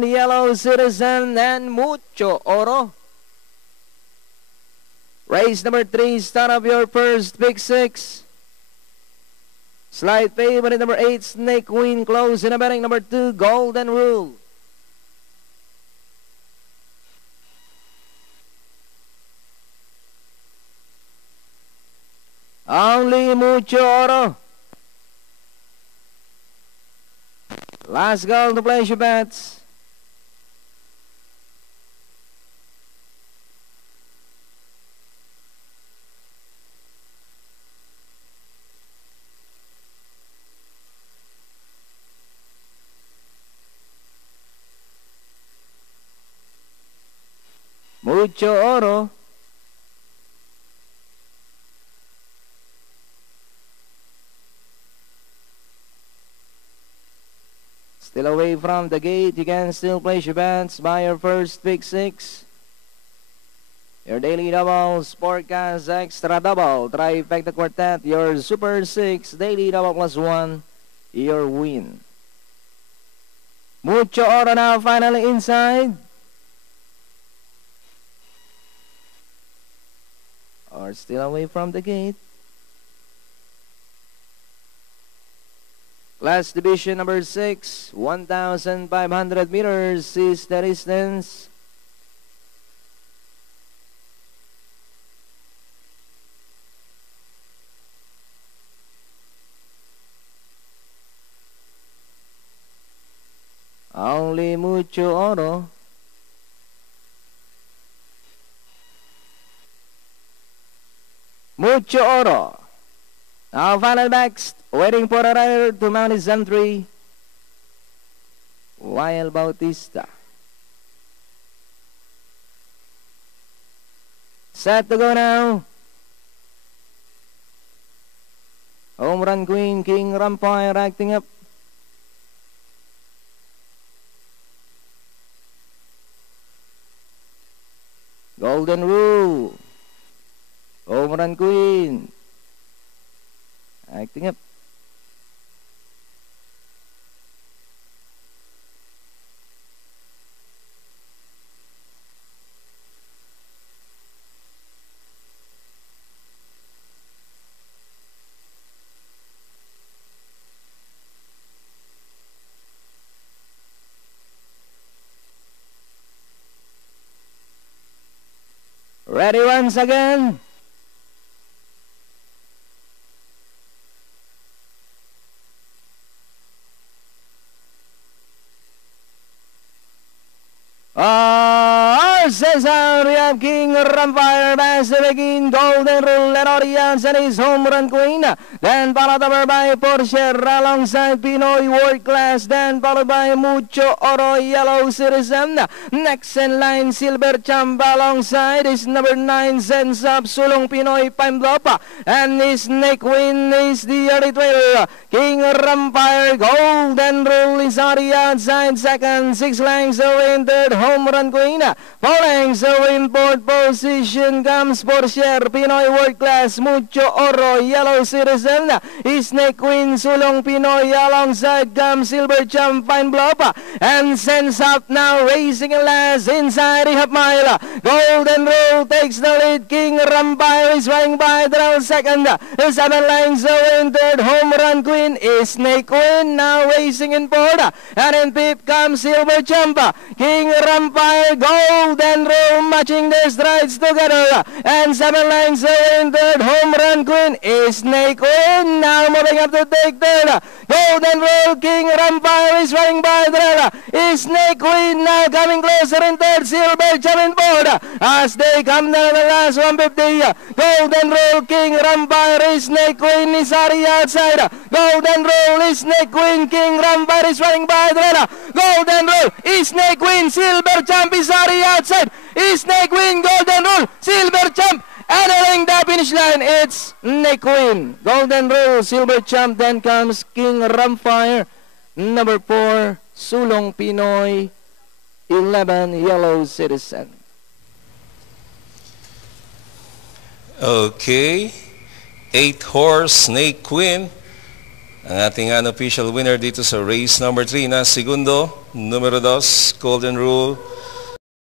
11, Yellow Citizen, and Mucho Oro. Race number 3, start of your first pick 6. Slight favorite number 8, Snake Queen, close in a betting number 2, Golden Rule. Only Mucho Oro. Last call to place your bets. Mucho Oro. Still away from the gate. You can still place your bets by your first pick 6. Your daily double, Sportcast extra double, trifecta quartet, your super 6, daily double plus 1, your win. Mucho Oro now finally inside. Or still away from the gate. Class division number 6, 1,500 meters is the distance. Only Mucho Oro. Mucho Oro. Now final backs, waiting for a rider to mount his entry. Wild Bautista. Set to go now. Home Run Queen, King Rampire acting up. Golden Rule. Home Run Queen. Acting up. Ready once again. Cesar, we have King Rampire, Pacific in Golden Rule, and audience, and his Home Run Queen. Then followed over by Porsche alongside Pinoy World Class. Then followed by Mucho Oro, Yellow Citizen. Next in line, Silver Chamba alongside his number 9, Sense Up, Sulong Pinoy Pamblopa. And his Snake Queen is the early 12. King Rampire, Golden Rule is on the outside. Second, 6 lengths away in third, Home Run Queen. 4 lengths away in fourth position comes Porsche, Pinoy World Class, Mucho Oro, Yellow Citizen. Snake Queen, Sulong Pinoy alongside comes Silver Champ, Pine Bluff. And Sense Up now racing in last inside the half mile. Golden Rule takes the lead. King Rampire is running by the second. 7 lengths away in third, Home Run Queen is Snake Queen now racing in fourth. And in fifth comes Silver Champ. King Rampire, Golden Rule matching their strides together. And 7 lengths away in third, Home Run Queen is Snake Queen now moving up to take third. Golden Rule, King Rampire is running by the is Snake Queen now coming closer in third, Silver Champ in fourth. As they come down to the last 150. Golden Rule, King Rampire is Snake Queen is on the outside. Golden Rule is Snake Queen, King Rampire is running by the Golden Rule is Snake Queen, Silver Champ is on the outside. Is Snake Queen, Golden Rule, Silver Champ, entering the finish line. It's Snake Queen, Golden Rule, Silver Champ. Then comes King Rampire, number 4, Sulong Pinoy, 11, Yellow Citizen. Okay, 8 horse Snake Queen Ang ating unofficial winner dito sa race number 3 na segundo, numero 2, Golden Rule,